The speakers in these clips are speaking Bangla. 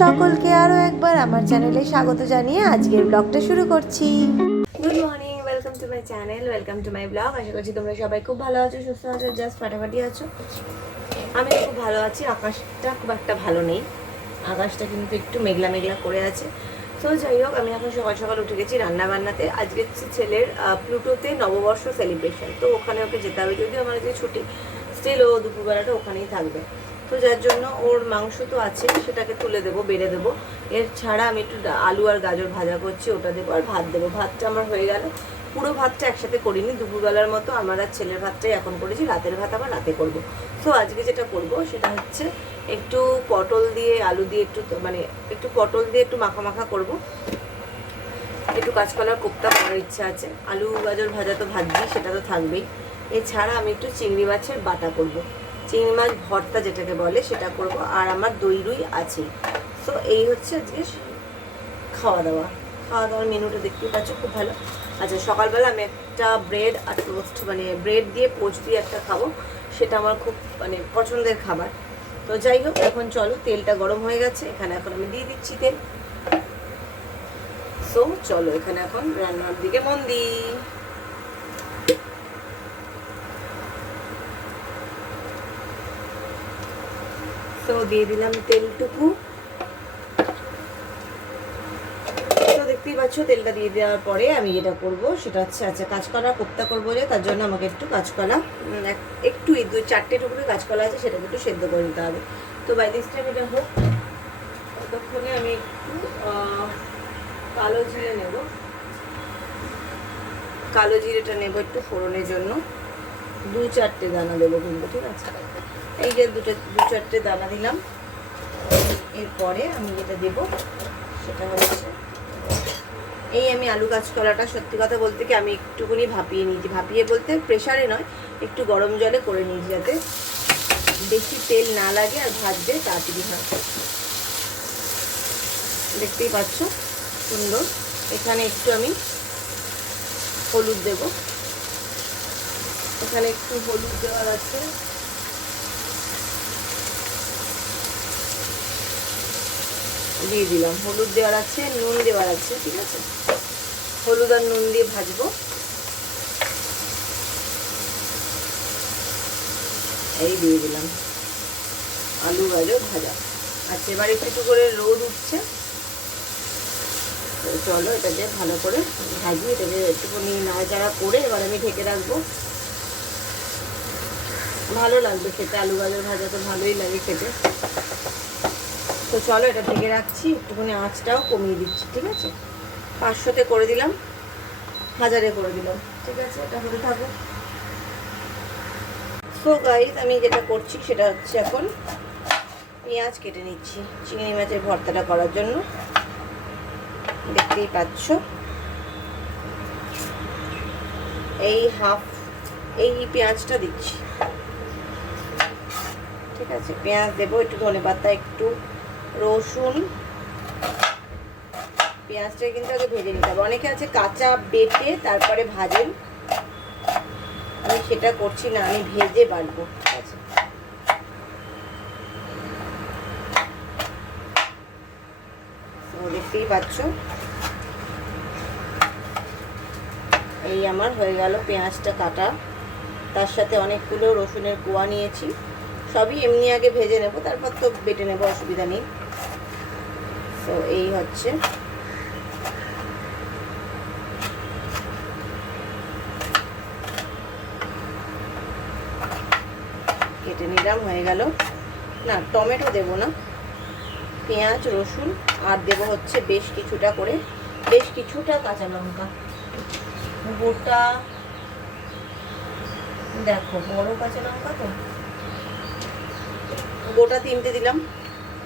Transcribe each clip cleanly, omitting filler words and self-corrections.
সকলকে আরও একবার আমার চ্যানেলে স্বাগত জানিয়ে আজকের ব্লগটা শুরু করছি। Good morning, welcome to my channel, welcome to my blog. আশা করছি তোমরা সবাই খুব ভালো আছো, সুস্থ আছো, জাস্ট ফাটাফাটি আছো। আমি খুব ভালো আছি। আকাশটা খুব একটা ভালো নেই, আকাশটা কিন্তু একটু মেঘলা মেঘলা করে আছে। তো যাই হোক, আমি এখন সকাল সকাল উঠে গেছি রান্না বান্নাতে। আজকে ছেলের প্লুটোতে নববর্ষ সেলিব্রেশন, তো ওখানে ওকে যেতে হবে। যদিও আমার যে ছুটি, স্টিল ও দুপুরবেলাটা ওখানেই থাকবে। তো যার জন্য ওর মাংস তো আছে, সেটাকে তুলে দেবো, বেড়ে দেবো। এর ছাড়া আমি একটু আলু আর গাজর ভাজা করছি, ওটা দেবো। আর ভাত দেবো। ভাতটা আমার হয়ে গেল। পুরো ভাতটা একসাথে করিনি, দুপুরবেলার মতো আমার আর ছেলের ভাতটাই এখন করেছি। রাতের ভাত আবার রাতে করবো। তো আজকে যেটা করব সেটা হচ্ছে একটু পটল দিয়ে আলু দিয়ে একটু পটল দিয়ে একটু মাখা মাখা করবো। একটু কাঁচকলার কোপ্তা করার ইচ্ছা আছে। আলু গাজর ভাজা তো ভাজছি, সেটা তো থাকবেই। এছাড়া আমি একটু চিংড়ি মাছের বাটা করব, চিংড়ি মাছ ভর্তা যেটাকে বলে সেটা করব। আর আমার দই রুই আছে। তো এই হচ্ছে আজকে খাওয়া দাওয়ার মেনুটা দেখতেই পাচ্ছ, খুব ভালো। আচ্ছা, সকালবেলা আমি একটা ব্রেড আর টোস্ট, ব্রেড দিয়ে পোস্ট দিয়ে একটা খাবো, সেটা আমার খুব পছন্দের খাবার। তো যাই হোক, এখন চলো, তেলটা গরম হয়ে গেছে, এখানে এখন আমি দিয়ে দিচ্ছি তেল। তো চলো এখানে এখন রান্নার দিকে মন দিই। তো দিয়ে দিলাম তেলটুকু। তো দেখতেই পাচ্ছ, তেলটা দিয়ে দেওয়ার পরে আমি যেটা করব সেটা হচ্ছে, আচ্ছা, কাঁচকলা কোপ্তা করবো, যে তার জন্য আমাকে একটু কাঁচকলা, একটু 2-4টে টুকরো কাঁচকলা আছে, সেটাকে একটু সেদ্ধ করে নিতে হবে। তো বাই দিস টাইম এটা হোক, ততক্ষণে আমি একটু কালো জিরে নেব। কালো জিরেটা নেব একটু ফোড়নের জন্য। 2-4টে দানা দেবো কিন্তু, ঠিক আছে? এই যে 2-4টে দানা দিলাম। এরপরে আমি যেটা দেব সেটা হচ্ছে, এই আমি আলু কাঁচকলাটা সত্যি কথা বলতে কি আমি একটুখানি ভাপিয়ে নিয়েছি। ভাপিয়ে বলতে প্রেশারে নয়, একটু গরম জলে করে নিয়েছি, যাতে বেশি তেল না লাগে আর ভাজতে তাড়াতাড়ি হয়। দেখতেই পাচ্ছ সুন্দর। এখানে একটু আমি হলুদ দেব, এখানে একটু হলুদ দেওয়ার আছে। দিয়ে দিলাম, হলুদ দেওয়ার আছে, নুন দেওয়ার আছে, ঠিক আছে? হলুদ আর নুন দিয়ে ভাজবো। এই দিয়ে দিলাম আলু গাজর ভাজা। আচ্ছা, এবার একটু করে রোদ উঠছে, তো চলো এটা দিয়ে ভালো করে ভাজি। এটাকে একটুখানি নাড়াচাড়া করে এবার আমি ঢেকে রাখবো। ভালো লাগবে খেতে, আলু গাজর ভাজা তো ভালোই লাগে খেতে। তো চলো এটা ঢেকে রাখছি, একটুখানি আঁচটাও কমিয়ে দিচ্ছি, ঠিক আছে? 500-তে করে দিলাম, 1000-এ করে দিলাম, ঠিক আছে? এটা হতে থাকো। সো গাইস, আমি যেটা করছি সেটা হচ্ছে এখন পেঁয়াজ কেটে নিচ্ছি চিংড়ি মাছের ভর্তাটা করার জন্য। দেখতেই পাচ্ছ, এই পেঁয়াজটা দিচ্ছি, ঠিক আছে? পেঁয়াজ দেবো, একটু ধনেপাতা, একটু রসুন। পেঁয়াজটা কিন্তু আগে ভেজে নিতে হবে। অনেকে আছে কাঁচা বেটে তারপরে ভাজেন, আমি সেটা করছি না, আমি ভেজে বাটবো, ঠিক আছে? দেখতেই পাচ্ছ, এই আমার হয়ে গেল পেঁয়াজটা কাটা। তার সাথে অনেকগুলো রসুনের কোয়া নিয়েছি। সবই এমনি আগে ভেজে নেব, তারপর তো বেটে নেব, অসুবিধা নেই। তো এই হচ্ছে, কেটে নিলাম, হয়ে গেল। না, টমেটো দেব না, পেঁয়াজ রসুন আর দেব হচ্ছে বেশ কিছুটা কাঁচা লঙ্কা গোটা। দেখো, বড় কাঁচা লঙ্কা তো, গোটা 3টে দিলাম,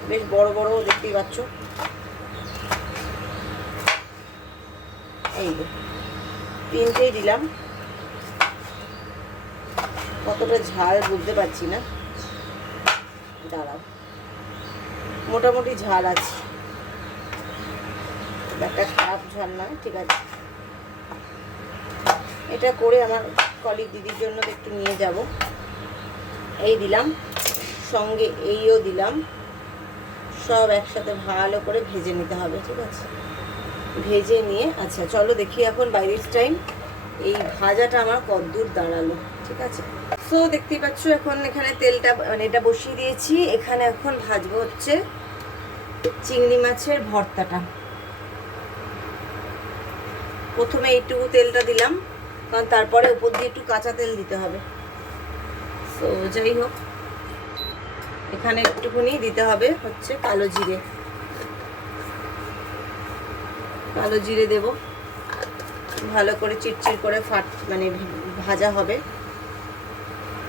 বেশ বড় বড়, দেখতেই পাচ্ছ। এই 3টেই দিলাম। কতটা ঝাল বুঝতে পারছি না, দাঁড়াও, মোটামুটি ঝাল আছে, একটা খারাপ ঝাল নয়, ঠিক আছে? এটা করে আমার কলিগ দিদির জন্য একটু নিয়ে যাব। এই দিলাম, সঙ্গে এইও দিলাম, সব একসাথে ভালো করে ভেজে নিতে হবে, ঠিক আছে? ভেজে নিয়ে আচ্ছা চলো দেখি এখন বাইরের টাইম এই ভাজাটা আমার কতদূর দাঁড়ালো, ঠিক আছে? সো দেখতেই পাচ্ছ এখন এখানে তেলটা মানে এটা বসিয়ে দিয়েছি। এখানে এখন ভাজবো হচ্ছে চিংড়ি মাছের ভর্তাটা। প্রথমে এইটুকু তেলটা দিলাম, কারণ তারপরে উপর দিয়ে একটু কাঁচা তেল দিতে হবে। তো যাই হোক, এখানে একটুখানি দিতে হবে হচ্ছে কালো জিরে। কালো জিরে দেব, ভালো করে চিটচিট করে মানে ভাজা হবে।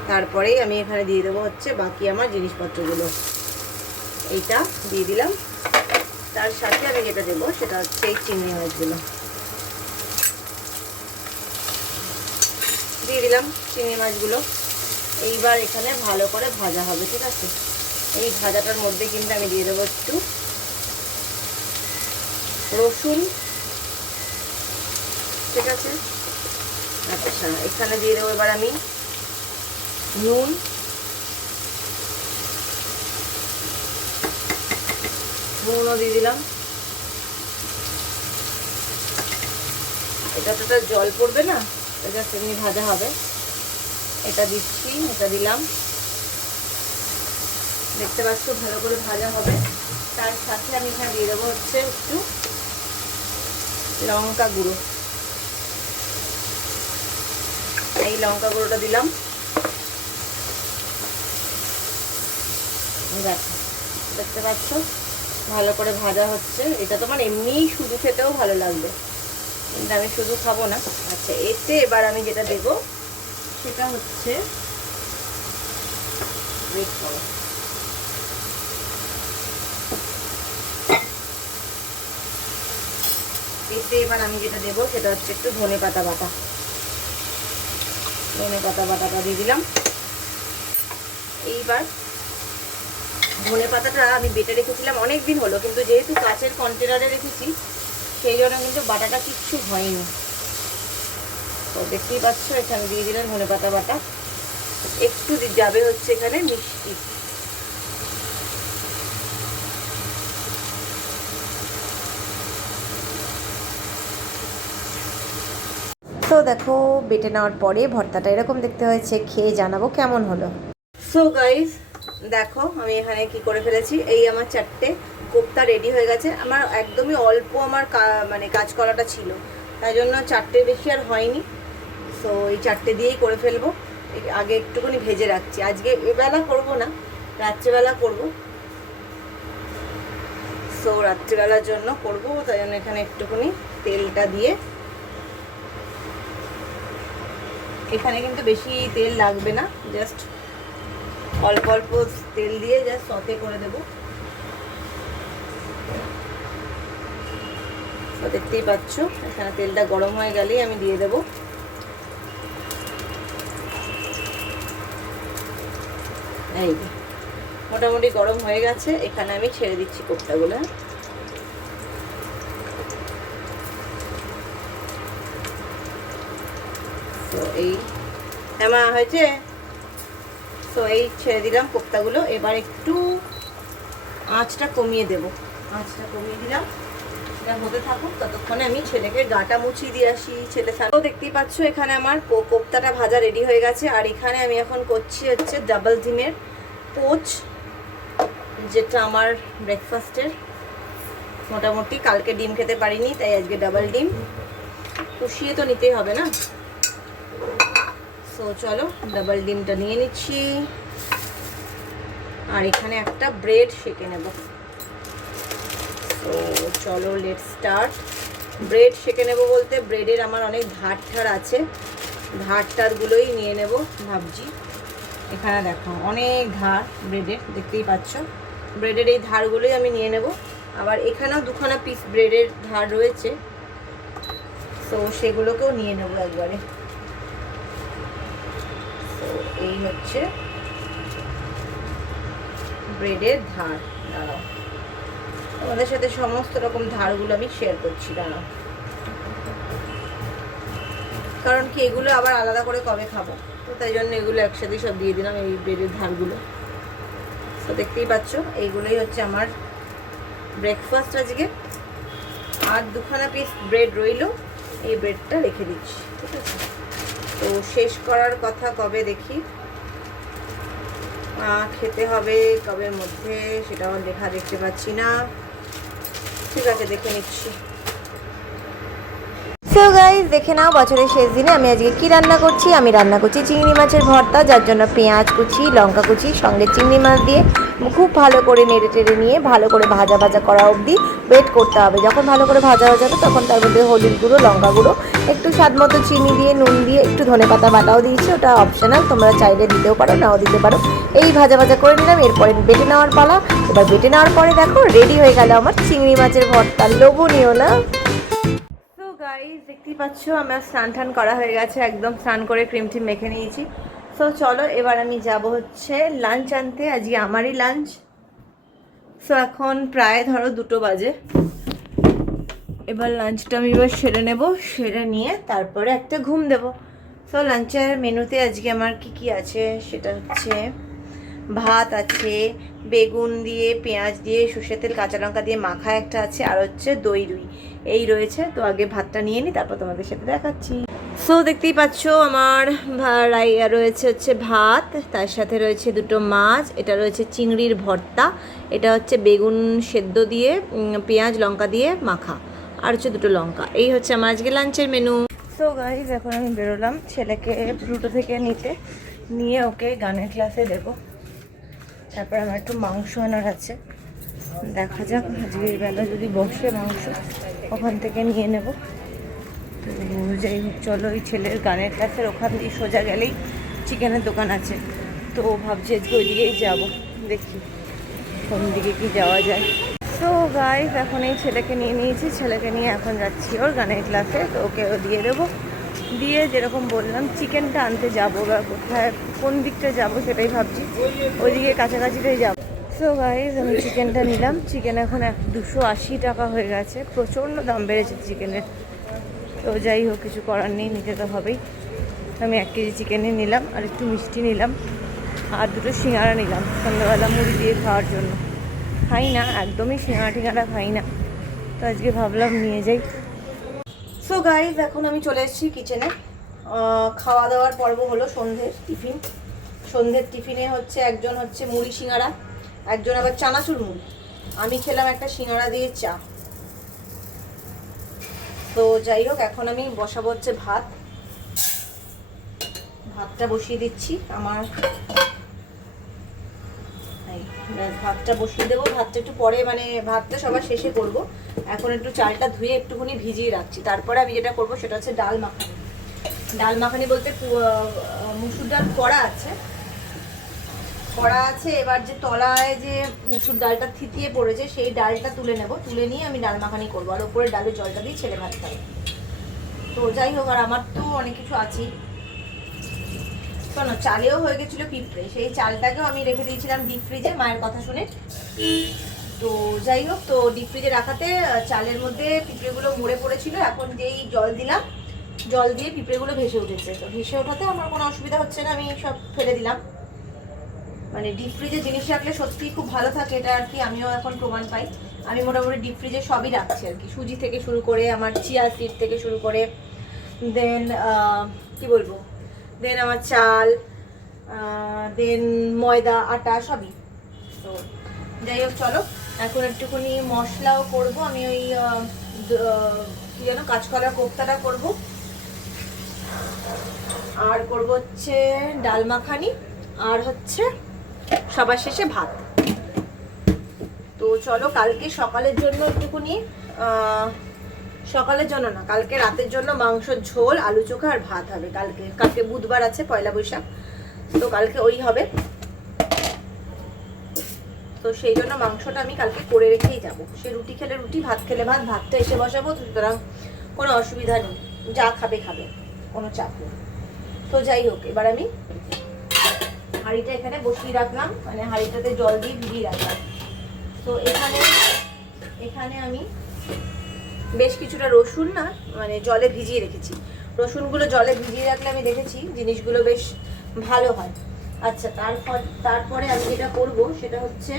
তারপরেই আমি এখানে দিয়ে দেবো হচ্ছে বাকি আমার জিনিসপত্রগুলো। এইটা দিয়ে দিলাম, তার সাথে আমি যেটা দেবো সেটা হচ্ছে এই চিংড়ি মাছগুলো দিয়ে দিলাম। চিংড়ি মাছগুলো এইবার এখানে ভালো করে ভাজা হবে, ঠিক আছে? এই ভাজাটার মধ্যে কিন্তু আমি দিয়ে দেবো একটু রসুন, ঠিক আছে? আচ্ছা এখানে দিয়ে দেবো এবার আমি নুন, নুনও দিয়ে দিলাম। এটা তো জল পড়বে না, এটা এমনি ভাজা হবে। এটা দিচ্ছি, এটা দিলাম, দেখতে পাচ্ছ ভালো করে ভাজা হবে। তার সাথে আমি এখানে দিয়ে দেবো হচ্ছে একটু লঙ্কা গুঁড়ো। এই লঙ্কা গুঁড়োটা দিলাম। দেখো দেখতে পাচ্ছ ভালো করে ভাজা হচ্ছে। এটা তোমার এমনি শুধু খেতেও ভালো লাগবে, কিন্তু আমি শুধু খাবো না। আচ্ছা এতে এবার আমি যেটা দেব সেটা হচ্ছে রেড কালার। এতে এবার আমি যেটা দেবো সেটা হচ্ছে একটু ধনেপাতা বাটা। ধনেপাতা বাটাটা দিয়ে দিলাম। এইবার ধনেপাতাটা আমি বেটে রেখেছিলাম অনেক দিন হলো, কিন্তু যেহেতু কাচের কন্টেনারে রেখেছি সেই জন্য কিন্তু বাটাটা কিচ্ছু হয়নি। তো দেখতেই পাচ্ছ এখানে দিয়ে দিলাম ধনেপাতা বাটা। একটু যাবে হচ্ছে এখানে মিষ্টি। তো দেখো বেটে নেওয়ার পরে ভর্তাটা এরকম দেখতে হয়েছে, খেয়ে জানাবো কেমন হলো। সো গাইস দেখো আমি এখানে কি করে ফেলেছি। এই আমার 4টে কোপ্তা রেডি হয়ে গেছে। আমার একদমই অল্প আমার মানে কাঁচকলাটা ছিল, তাই জন্য 4টের বেশি আর হয়নি। সো এই 4টে দিয়েই করে ফেলবো। আগে একটুখানি ভেজে রাখছি, আজকে এবেলা করবো না, রাত্রিবেলা করবো। সো রাত্রিবেলার জন্য করবো, তাই জন্য এখানে একটুখানি তেলটা দিয়ে, এখানে কিন্তু বেশি তেল লাগবে না, জাস্ট অল্প অল্প তেল দিয়ে জাস্ট সতে করে দেবো। তো দেখতেই পাচ্ছ এখানে তেলটা গরম হয়ে গেলেই আমি দিয়ে দেবো এই মোটামুটি গরম হয়ে গেছে। এখানে আমি ছেড়ে দিচ্ছি কোপ্তাগুলো। তো এই হ্যাঁ হয়েছে। তো এই ছেড়ে দিলাম কোপ্তাগুলো। এবার একটু আঁচটা কমিয়ে দেব, আঁচটা কমিয়ে দিলাম। এটা হতে থাকুক, ততক্ষণে আমি ছেলেকে গাটা মুছিয়ে দিয়ে আসি। ছেলে তো দেখতেই পাচ্ছ এখানে আমার কোপ্তাটা ভাজা রেডি হয়ে গেছে। আর এখানে আমি এখন করছি হচ্ছে ডাবল ডিমের পোচ, যেটা আমার ব্রেকফাস্টের। মোটামুটি কালকে ডিম খেতে পারিনি, তাই আজকে ডাবল ডিম কষিয়ে তো নিতেই হবে না। সো চলো ডাবল ডিমটা নিয়ে নিচ্ছি। আর এখানে একটা ব্রেড সেঁকে নেব। তো চলো লেটস স্টার্ট। ব্রেড সেঁকে নেব বলতে ব্রেডের আমার অনেক ধার আছে, ধারগুলোই নিয়ে নেব ভাবছি। এখানে দেখো অনেক ধার ব্রেডের, দেখতেই পাচ্ছ। ব্রেডের এই ধারগুলোই আমি নিয়ে নেব। আবার এখানেও দুখানা পিস ব্রেডের ধার রয়েছে, তো সেগুলোকেও নিয়ে নেব একবারে। তো এই হচ্ছে ব্রেডের ধার। দাঁড়াও, তোমাদের সাথে সমস্ত রকম ধারগুলো আমি শেয়ার করছি, দাঁড়াও। কারণ কি এগুলো আবার আলাদা করে কবে খাবো, তো তাই জন্য এগুলো একসাথে সব দিয়ে দিলাম, এই ব্রেডের ধারগুলো। তো দেখতেই পাচ্ছ এইগুলোই হচ্ছে আমার ব্রেকফাস্ট আজকে। আর 2খানা পিস ব্রেড রইল, এই ব্রেডটা রেখে দিচ্ছি, ঠিক আছে। তো শেষ করার কথা কবে দেখি, খেতে হবে কবের মধ্যে সেটাও দেখতে পাচ্ছি না। ঠিক আছে, দেখে নিচ্ছি। সো গাইস, দেখে নাও বছরের শেষ দিনে আমি আজকে কি রান্না করছি। আমি রান্না করছি চিংড়ি মাছের ভর্তা, যার জন্য পেঁয়াজ কুচি, লঙ্কা কুচি, সঙ্গে চিংড়ি মাছ দিয়ে খুব ভালো করে নেড়ে টেড়ে নিয়ে ভালো করে ভাজা ভাজা করা অবধি ওয়েট করতে হবে। যখন ভালো করে ভাজা হয়ে যাবে তখন তার মধ্যে হলুদ গুঁড়ো, লঙ্কা গুঁড়ো, একটু স্বাদ মতো চিনি দিয়ে, নুন দিয়ে, একটু ধনেপাতা বাটাও দিয়েছি, ওটা অপশনাল, তোমরা চাইলে দিতেও পারো, নাও দিতে পারো। এই ভাজা ভাজা করে নিলাম, এরপরে বেটে নেওয়ার পালা। এবার বেটে নেওয়ার পরে দেখো রেডি হয়ে গেল আমার চিংড়ি মাছের ভর্তা। লোভনীয় না? গাইস, দেখতেই পাচ্ছ আমার স্নান টান করা হয়ে গেছে, একদম স্নান করে ক্রিম টিম মেখে নিয়েছি। সো চলো এবার আমি যাব হচ্ছে লাঞ্চ আনতে, আজকে আমারই লাঞ্চ। সো এখন প্রায় ধরো 2টো বাজে। এবার লাঞ্চটা আমি এবার সেরে নেব, সেরে নিয়ে তারপরে একটা ঘুম দেব। সো লাঞ্চের মেনুতে আজকে আমার কি আছে সেটা হচ্ছে ভাত আছে, বেগুন দিয়ে, পেঁয়াজ দিয়ে, সর্ষের তেল, কাঁচা লঙ্কা দিয়ে মাখা একটা আছে, আর হচ্ছে দই রুই, এই রয়েছে। তো আগে ভাতটা নিয়ে নিই, তারপর তোমাদের সাথে দেখাচ্ছি। সো দেখতেই পাচ্ছ আমার রয়েছে হচ্ছে ভাত, তার সাথে রয়েছে 2টো মাছ, এটা রয়েছে চিংড়ির ভর্তা, এটা হচ্ছে বেগুন সেদ্ধ দিয়ে পেঁয়াজ লঙ্কা দিয়ে মাখা, আর হচ্ছে 2টো লঙ্কা। এই হচ্ছে আমার আজকে লাঞ্চের মেনু। সো গাইস, এখন আমি বেরোলাম ছেলেকে ব্রুটো থেকে নিয়ে ওকে গানের ক্লাসে দেবো। তারপর আমার একটু মাংস আনার আছে, দেখা যাক আজকের বেলা যদি বসে মাংস ওখান থেকে নিয়ে নেব। তো যাই হোক, চলো ওই ছেলের গানের ক্লাসের ওখান দিয়ে সোজা গেলেই চিকেনের দোকান আছে, তো ভাবছি আজকে ওই দিকেই যাবো, দেখি কোন দিকে কি যাওয়া যায়। তো গাইস, এখন এই ছেলেকে নিয়ে নিয়েছি, ছেলেকে নিয়ে এখন যাচ্ছি ওর গানের ক্লাসে। তো ওকে দিয়ে দেবো, দিয়ে যেরকম বললাম চিকেনটা আনতে যাবো, বা কোথায় কোন দিকটা যাব সেটাই ভাবছি, ওইদিকে কাছাকাছিটাই যাবো। সো গাইস, আমি চিকেনটা নিলাম, চিকেন এখন 280 টাকা হয়ে গেছে, প্রচণ্ড দাম বেড়েছে চিকেনের। তো যাই হোক, কিছু করার নেই, নিতে তো হবেই। আমি 1 কেজি চিকেনে নিলাম, আর একটু মিষ্টি নিলাম, আর 2টো সিঙ্গাড়া নিলাম সন্ধ্যাবেলা মুড়ি দিয়ে খাওয়ার জন্য। খাই না একদমই সিঙ্গাড়া টিঙ্গাড়া, খাই না, তো আজকে ভাবলাম নিয়ে যাই। সো গাইজ, এখন আমি চলে এসেছি কিচেনে। খাওয়া দাওয়ার পর্ব হলো সন্ধ্যের টিফিন। সন্ধ্যের টিফিনে হচ্ছে একজন হচ্ছে মুড়ি সিঙ্গাড়া, একজন আবার চানাচুর মুড়ি, আমি খেলাম একটা সিঙ্গাড়া দিয়ে চা। তো যাই হোক, এখন আমি বসাবো হচ্ছে ভাতটা বসিয়ে দিচ্ছি। ভাতটা বসিয়ে দেবো, ভাতটা একটু পরে, মানে ভাতটা সবার শেষে করব। এখন একটু চালটা ধুয়ে একটুখানি ভিজিয়ে রাখছি, তারপরে আমি যেটা করব সেটা হচ্ছে ডাল মাখানি। ডাল মাখানি বলতে মুসুর ডাল কড়া আছে, এবার যে তলায় যে মুসুর ডালটা থিতিয়ে পড়েছে সেই ডালটা তুলে নেব, তুলে নিয়ে আমি ডাল মাখানি করবো, আর ওপরে ডালের জলটা দিয়ে ছেলে ভাত খাবে। তো যাই হোক, আর আমার তো অনেক কিছু আছেই। শোনো, চালেও হয়ে গেছিলো পিঁপড়ে, সেই চালটাকেও আমি রেখে দিয়েছিলাম ডিপ ফ্রিজে মায়ের কথা শুনে। তো যাই হোক, তো ডিপ ফ্রিজে রাখাতে চালের মধ্যে পিঁপড়েগুলো মরে পড়েছিল, এখন যেই জল দিলাম, জল দিয়ে পিঁপড়েগুলো ভেসে উঠেছে। তো ভেসে ওঠাতে আমার কোনো অসুবিধা হচ্ছে না, আমি সব ফেলে দিলাম। মানে ডিপ ফ্রিজে জিনিস রাখলে সত্যিই খুব ভালো থাকে, এটা আর কি আমিও এখন প্রমাণ পাই। আমি মোটামুটি ডিপ ফ্রিজে সবই রাখছি আর কি, সুজি থেকে শুরু করে, আমার চিয়া সিড থেকে শুরু করে, দেন কি বলবো, দেন আমার চাল, দেন ময়দা, আটা, সবই। তো যাই হোক, চলো এখন একটুখানি মশলাও করব। আমি ওই কি যেন কাঁচকলার কোফতাটা করব, আর করব হচ্ছে ডাল মাখানি, আর হচ্ছে সবার শেষে ভাত। তো চলো, কালকে সকালের জন্য একটুখানি, সকালের জন্য না, কালকে রাতের জন্য মাংসর ঝোল, আলু চোখা আর ভাত হবে। কালকে বুধবার আছে, পয়লা বৈশাখ, তো কালকে ওই হবে। তো সেই জন্য মাংসটা আমি কালকে করে রেখেই যাবো। সে রুটি খেলে রুটি, ভাত খেলে ভাত, ভাতটা এসে বসাবো, সুতরাং কোনো অসুবিধা নেই, যা খাবে কোনো চাপ নেই। তো যাই হোক, এবার আমি হাঁড়িটা এখানে বসিয়ে রাখলাম, মানে হাঁড়িটাতে জল দিয়ে ভিজিয়ে রাখলাম। তো এখানে আমি বেশ কিছুটা রসুন মানে জলে ভিজিয়ে রেখেছি। রসুনগুলো জলে ভিজিয়ে রাখলে আমি দেখেছি জিনিসগুলো বেশ ভালো হয়। আচ্ছা, তারপরে আমি যেটা করব সেটা হচ্ছে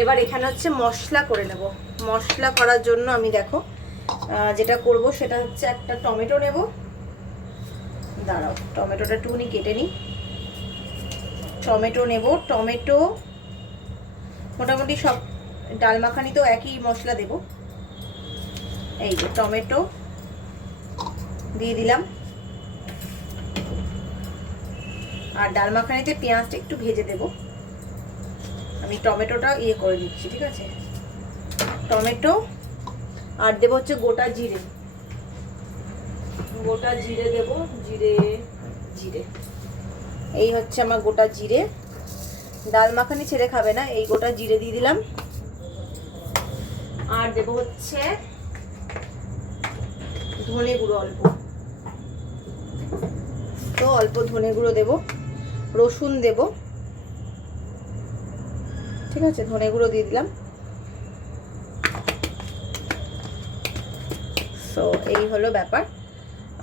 এবার এখানে হচ্ছে মশলা করে নেব। মশলা করার জন্য আমি দেখো যেটা করব সেটা হচ্ছে একটা টমেটো নেব। দাঁড়াও, টমেটোটা একটুখানি কেটে নিই। টমেটো নেব। টমেটো মোটামুটি সব ডাল মাখানি তো একই মশলা দেব। এই যে টমেটো দিয়ে দিলাম, আর ডাল মাখানিতে পেঁয়াজটা একটু ভেজে দেব। আমি টমেটোটা ইয়ে করে দিচ্ছি, ঠিক আছে। টমেটো আর দেবো হচ্ছে গোটা জিরে। গোটা জিরে দেব, জিরে জিরে এই হচ্ছে আমার গোটা জিরে। ডাল মাখানি ছেড়ে খাবে না, এই গোটা জিরে দিয়ে দিলাম। আর দেব হচ্ছে ধনে গুঁড়ো অল্প, তো অল্প ধনে গুঁড়ো দেব। রসুন দেব, ঠিক আছে, ধনে গুঁড়ো দিয়ে দিলাম। সো এই হলো ব্যাপার।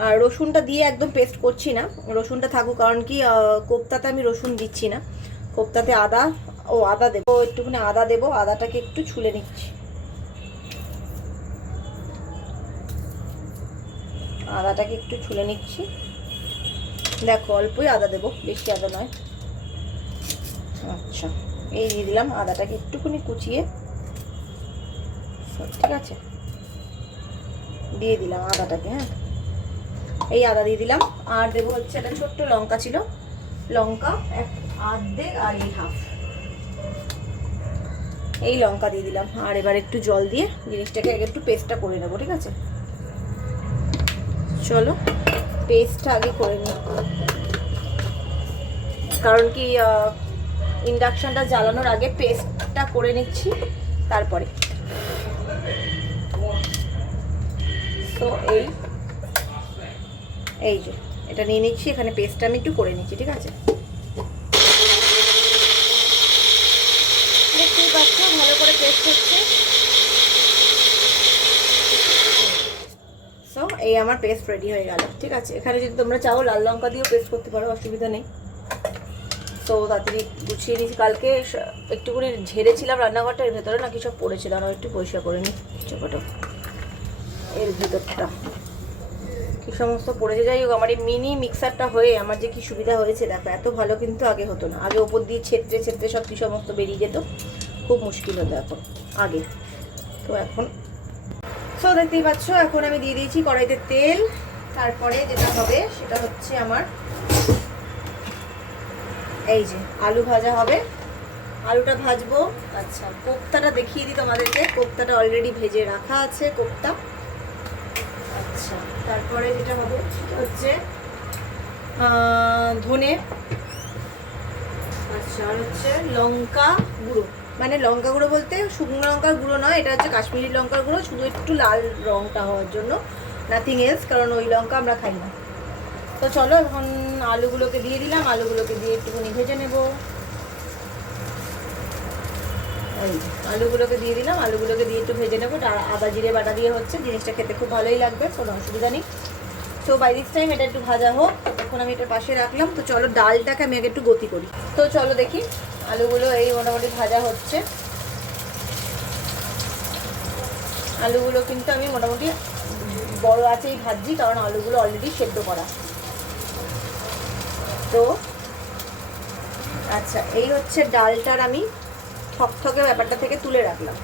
আর রসুনটা দিয়ে একদম পেস্ট করছি না, রসুনটা থাকুক, কারণ কি কোপ্তাতে আমি রসুন দিচ্ছি না। কোপ্তাতে আদা দেবো, একটুখানি আদা দেবো। আদাটাকে একটু ছুলে নিচ্ছি, আদাটাকে একটু ছুলে নিচ্ছি। দেখো অল্পই আদা দেবো, বেশি আদা নয়। আচ্ছা, এই দিয়ে দিলাম আদাটাকে একটুখানি কুচিয়ে, ঠিক আছে, দিয়ে দিলাম আদাটাকে। হ্যাঁ, এই আদা দিয়ে দিলাম। আর দেবো হচ্ছে একটা ছোট্ট লঙ্কা ছিল, লঙ্কা অর্ধেক আর এই হাফ, এই লঙ্কা দিয়ে দিলাম। আর এবার একটু জল দিয়ে জিনিসটাকে আগে একটু পেস্টটা করে নেবো, ঠিক আছে। চলো পেস্টটা আগে করে নিই, কারণ কি ইন্ডাকশনটা জ্বালানোর আগে পেস্টটা করে নিচ্ছি তারপরে। তো এই যে এটা নিয়ে নিচ্ছি, এখানে পেস্টটা আমি একটু করে নিচ্ছি, ঠিক আছে। দেখতেই পাচ্ছ ভালো করে পেস্ট হচ্ছে। সো এই আমার পেস্ট রেডি হয়ে গেল, ঠিক আছে। এখানে যদি তোমরা চাও লাল লঙ্কা দিয়েও পেস্ট করতে পারো, অসুবিধা নেই। তো তাড়াতাড়ি গুছিয়ে নিয়েছি, কালকে একটুখানি ঝেড়েছিলাম রান্নাঘরটা, এর ভেতরে নাকি সব পড়েছিল, আর একটু পরিষ্কার করে নিই ছোটো এর ভিতরটা কি সমস্ত পড়েছে। যাই হোক, আমার এই মিনি মিক্সারটা হয়ে আমার যে কি সুবিধা হয়েছে দেখো, এত ভালো কিন্তু আগে হতো না। আগে ওপর দিয়ে ছেঁচড়ে সব কি সমস্ত বেরিয়ে যেত, খুব মুশকিল হতো এখন আগে। তো এখন সো দেখতেই পাচ্ছ, এখন আমি দিয়ে দিয়েছি কড়াইতে তেল। তারপরে যেটা হবে সেটা হচ্ছে আমার এই যে আলু ভাজা হবে, আলুটা ভাজবো। আচ্ছা, কোপ্তাটা দেখিয়ে দিই তোমাদেরকে। কোপ্তাটা অলরেডি ভেজে রাখা আছে, কোপ্তা। আচ্ছা, তারপরে যেটা হবে সেটা হচ্ছে ধনে, আচ্ছা, আর হচ্ছে লঙ্কা গুঁড়ো। মানে লঙ্কা গুঁড়ো বলতে শুকনো লঙ্কার গুঁড়ো নয়, এটা হচ্ছে কাশ্মীরি লঙ্কার গুঁড়ো, শুধু একটু লাল রঙটা হওয়ার জন্য, নাথিং এলস, কারণ ওই লঙ্কা আমরা খাই না। তো চলো এখন আলুগুলোকে দিয়ে দিলাম, আলুগুলোকে দিয়ে একটুখানি ভেজে নেব। আলুগুলোকে দিয়ে দিলাম, আলুগুলোকে দিয়ে একটু ভেজে নেবো। আদা জিরে বাটা দিয়ে হচ্ছে, জিনিসটা খেতে খুব ভালোই লাগবে, কোনো অসুবিধা নেই। তো বাই দিস টাইম এটা একটু ভাজা হোক, তখন আমি এটা পাশে রাখলাম। তো চলো ডালটাকে আমি আগে একটু গতি করি। তো চলো দেখি, আলুগুলো এই মোটামুটি ভাজা হচ্ছে। আলুগুলো কিন্তু আমি মোটামুটি বড় আঁচেই ভাজছি, কারণ আলুগুলো অলরেডি সেদ্ধ করা। তো আচ্ছা, এই হচ্ছে ডালটার আমি থকথকে ব্যাপারটা থেকে তুলে রাখলাম।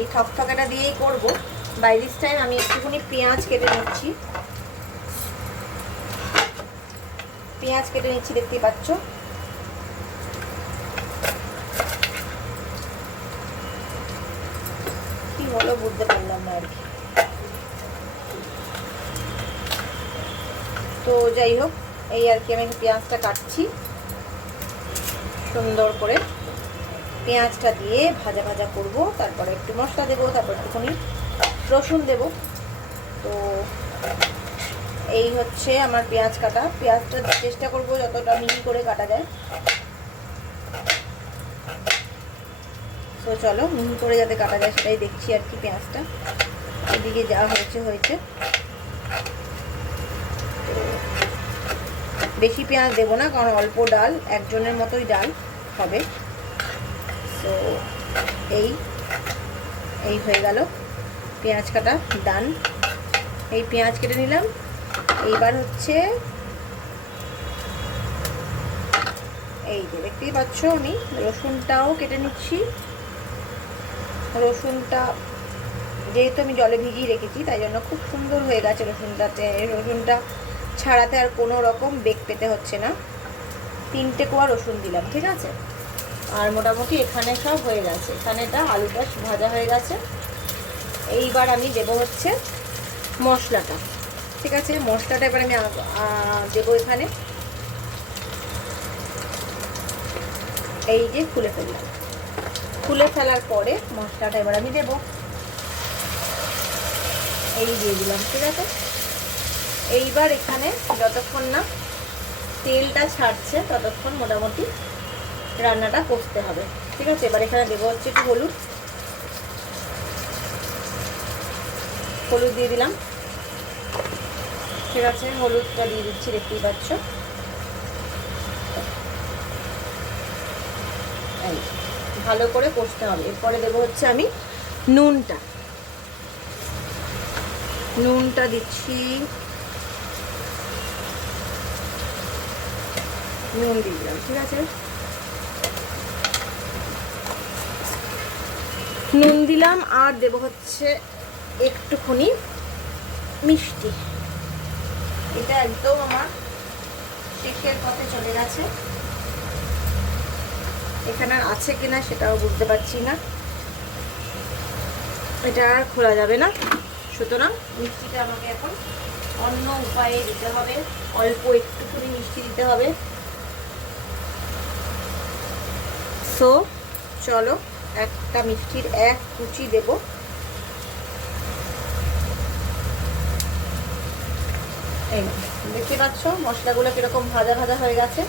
এই থকথকেটা দিয়েই করব। বাই দিস টাইম আমি একটুখানি পেঁয়াজ কেটে নিচ্ছি, দেখতেই পাচ্ছ। কি হলো বুঝতে পারলাম না আর কি। তো যাই হোক, এই আর কি, আমি পেঁয়াজটা কাটছি সুন্দর করে। পেঁয়াজটা দিয়ে ভাজা ভাজা করব, তারপরে একটু মশলা দেবো, তারপর একটুখানি রসুন দেব। তো এই হচ্ছে আমার পেঁয়াজ কাটা। পেঁয়াজটা চেষ্টা করব যতটা মিহি করে কাটা যায়। তো চলো মিহি করে যাতে কাটা যায় সেটাই দেখছি আর কি। পেঁয়াজটা এদিকে যা হয়েছে। বেশি পেঁয়াজ দেবো না, কারণ অল্প ডাল, একজনের মতোই ডাল হবে। তো এই এই হয়ে গেল পেঁয়াজ কাটা ডান। এই পেঁয়াজ কেটে নিলাম। এইবার হচ্ছে এই যে দেখতেই পাচ্ছ আমি রসুনটাও কেটে নিচ্ছি। রসুনটা যেহেতু আমি জলে ভিজিয়ে রেখেছি তাই জন্য খুব সুন্দর হয়ে গেছে রসুনটাতে। রসুনটা ছাড়াতে আর কোনো রকম বেগ পেতে হচ্ছে না। 3টে কোয়া রসুন দিলাম, ঠিক আছে। আর মোটামুটি এখানে সব হয়ে গেছে। এখানে এটা আলুটা ভাজা হয়ে গেছে। এইবার আমি দেবো হচ্ছে মশলাটা, ঠিক আছে। মশলাটা এবার আমি দেবো এখানে। এই যে খুলে ফেললাম। খুলে ফেলার পরে মশলাটা এবার আমি দেবো। এই দিয়ে দিলাম, ঠিক আছে। এইবার এখানে যতক্ষণ না তেলটা ছাড়ছে ততক্ষণ মোটামুটি রান্নাটা কষতে হবে, ঠিক আছে। এবার এখানে দেবো হচ্ছে একটু হলুদ। হলুদ দিয়ে দিলাম, ঠিক আছে। হলুদটা দিয়ে দিচ্ছি, দেখতেই পাচ্ছ। এই ভালো করে কষতে হবে। এরপরে দেবো হচ্ছে আমি নুনটা দিচ্ছি। নুন দিয়ে দিলাম, ঠিক আছে। নুন দিলাম আর দেবো হচ্ছে একটুখানি মিষ্টি। এটা একদম আমার শেষের পথে চলে গেছে। এখানে আছে কিনা সেটাও বুঝতে পারছি না। এটা আর খোলা যাবে না, সুতরাং মিষ্টিটা আমাকে এখন অন্য উপায়ে দিতে হবে। অল্প একটুখানি মিষ্টি দিতে হবে। সো চলো একটা মিষ্টির 1 কুচি দেব। এই দেখতে পাচ্ছ মশলাগুলো কিরকম ভাজা ভাজা হয়ে গেছে।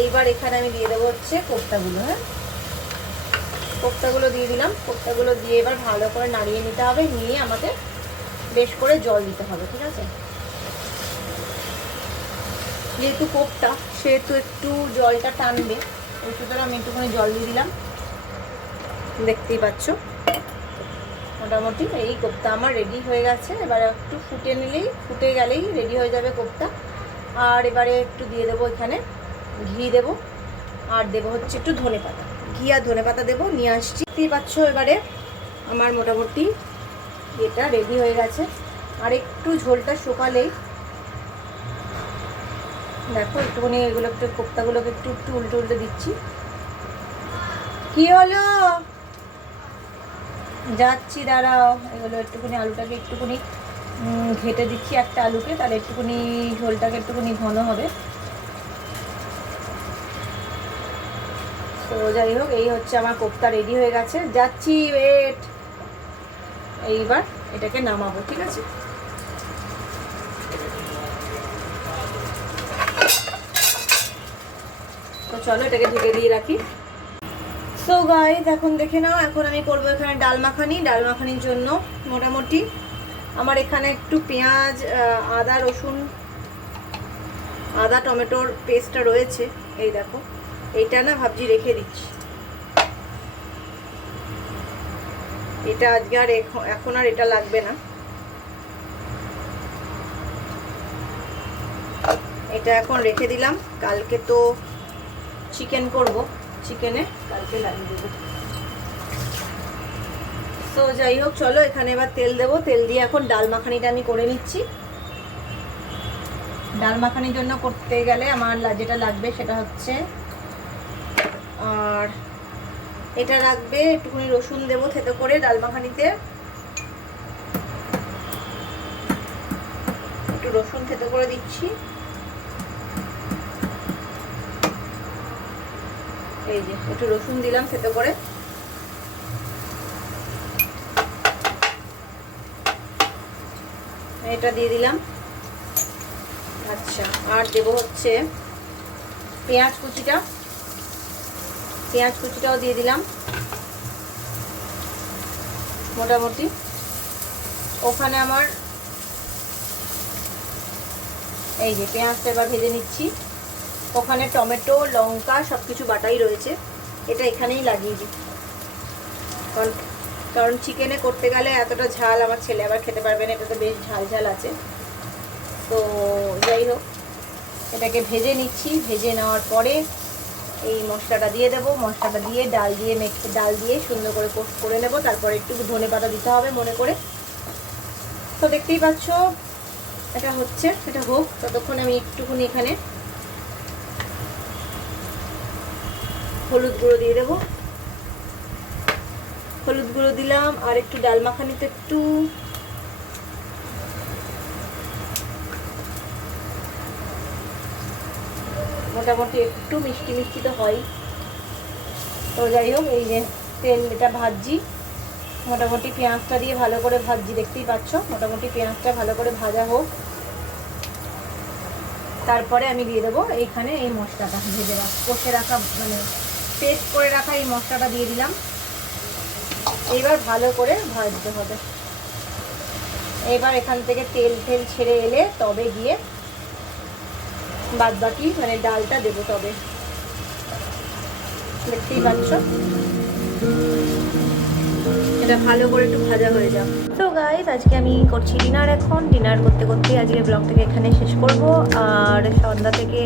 এইবার এখানে আমি দিয়ে দেবো হচ্ছে কোপ্তাগুলো। হ্যাঁ, কোপ্তাগুলো দিয়ে দিলাম। কোপ্তাগুলো দিয়ে এবার ভালো করে নাড়িয়ে নিতে হবে। নিয়ে আমাকে বেশ করে জল দিতে হবে, ঠিক আছে। যেহেতু কোপ্তা সেহেতু একটু জলটা টানবে, ওই সুতরাং আমি একটুখানি জল দিয়ে দিলাম। দেখতেই পাচ্ছ মোটামুটি এই কোপ্তা আমার রেডি হয়ে গেছে। এবার একটু ফুটে গেলেই রেডি হয়ে যাবে কোপ্তা। আর এবারে একটু দিয়ে দেবো এখানে ঘি দেবো। আর দেবো হচ্ছে একটু ধনেপাতা। ঘি আর ধনেপাতা দেবো, নিয়ে আসছি। দেখতেই পাচ্ছ এবারে আমার মোটামুটি এটা রেডি হয়ে গেছে। আর একটু ঝোলটা শুকালেই দেখো একটুখানি এগুলো একটু কোপ্তাগুলোকে একটু একটু উল্টে উল্টে দিচ্ছি। কি হলো? যাচ্ছি, দাঁড়াও। এগুলো একটুখানি আলুটাকে একটুখানি ঘেটে দিচ্ছি একটা আলুকে, তাহলে একটুখানি ঝোলটাকে একটুখানি ঘন হবে। তো যাই হোক, এই হচ্ছে আমার কোপ্তা রেডি হয়ে গেছে। যাচ্ছি, ওয়েট। এইবার এটাকে নামাবো, ঠিক আছে। তো চলো এটাকে ঢেকে দিয়ে রাখি। সো গাইস এখন দেখে নাও, এখন আমি করবো এখানে ডাল মাখানি। ডাল মাখানির জন্য মোটামুটি আমার এখানে একটু পেঁয়াজ, আদা, রসুন, আদা টমেটোর পেস্টটা রয়েছে। এই দেখো, এইটা না ভাবছি রেখে দিচ্ছি। এটা আজকে আর এখন আর এটা লাগবে না। এটা এখন রেখে দিলাম। কালকে তো চিকেন করব, চিকেনে কালকে লাগিয়ে দেবো। তো যাই হোক, চলো এখানে এবার তেল দেবো। তেল দিয়ে এখন ডাল মাখানিটা আমি করে নিচ্ছি। ডাল মাখানির জন্য করতে গেলে আমার যেটা লাগবে সেটা হচ্ছে, আর এটা রাখবে একটুখানি রসুন দেবো থেতো করে ডাল মাখানিতে। একটু রসুন থেতো করে দিচ্ছি। এই যে একটু রসুন দিলাম থেতো করে। এটা দিয়ে দিলাম। আচ্ছা, আর দেবো হচ্ছে পেঁয়াজ কুচিটা। পেঁয়াজ কুচিটাও দিয়ে দিলাম। মোটামুটি ওখানে আমার এই যে পেঁয়াজটা এবার ভেজে নিচ্ছি। ওখানে টমেটো, লঙ্কা সব কিছু বাটাই রয়েছে। এটা এখানেই লাগিয়ে দিই। কারণ কারণ চিকেনে করতে গেলে এতটা ঝাল আমার ছেলে আবার খেতে পারবে না, এটা তো বেশ ঝাল ঝাল আছে। তো যাই হোক, এটাকে ভেজে নিচ্ছি। ভেজে নেওয়ার পরে এই মশলাটা দিয়ে দেবো। মশলাটা দিয়ে ডাল দিয়ে সুন্দর করে পোস্ট করে নেব। তারপরে একটু ধনে পাতা দিতে হবে মনে করে। তো দেখতেই পাচ্ছ এটা হচ্ছে, এটা হোক ততক্ষণ আমি একটুখানি এখানে হলুদ গুঁড়ো দিয়ে দেবো। হলুদ গুঁড়ো দিলাম, আর একটু ডাল মাখানিতে একটু মোটামুটি একটু মিষ্টি মিষ্টি তো হয়। তো যাই হোক, এই যে তেল এটা ভাজছি, মোটামুটি পেঁয়াজটা দিয়ে ভালো করে ভাজছি, দেখতেই পাচ্ছ। মোটামুটি পেঁয়াজটা ভালো করে ভাজা হোক, তারপরে আমি দিয়ে দেবো এইখানে এই মশলাটা ভেজে কষে রাখা, মানে পেস্ট করে রাখা এই মশলাটা দিয়ে দিলাম। এইবার ভালো করে ভাজতে হবে। এবার এখান থেকে তেল ছেড়ে এলে তবে গিয়ে বাদ বাকি মানে ডালটা দেবো, তবে দেখতেই পাচ্ছ এটা ভালো করে একটু ভাজা হয়ে যাবে। তো গাইস, আজকে আমি করছি ডিনার। এখন ডিনার করতে করতে আজকে ব্লগটাকে এখানে শেষ করব। আর সন্ধ্যা থেকে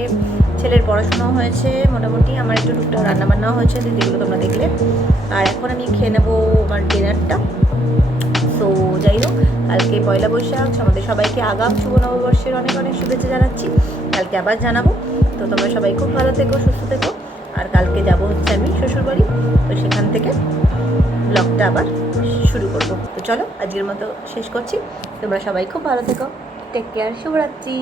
ছেলের পড়াশোনাও হয়েছে মোটামুটি, আমার একটু টুকটাক রান্নাবান্নাও হয়েছে, যেগুলো তোমরা দেখলে। আর এখন আমি খেয়ে নেবো আমার ডিনারটা। তো যাই হোক, কালকে পয়লা বৈশাখ, আমাদের সবাইকে আগাম শুভ নববর্ষের অনেক অনেক শুভেচ্ছা জানাচ্ছি। কালকে আবার জানাবো। তো তোমরা সবাই খুব ভালো থেকো, সুস্থ থেকো। আর কালকে যাব হচ্ছে আমি শ্বশুরবাড়ি, তো সেখান থেকে ব্লগটা আবার শুরু করব। তো চলো, আজকের মতো শেষ করছি। তোমরা সবাই খুব ভালো থেকো, টেক কেয়ার, শুভরাত্রি।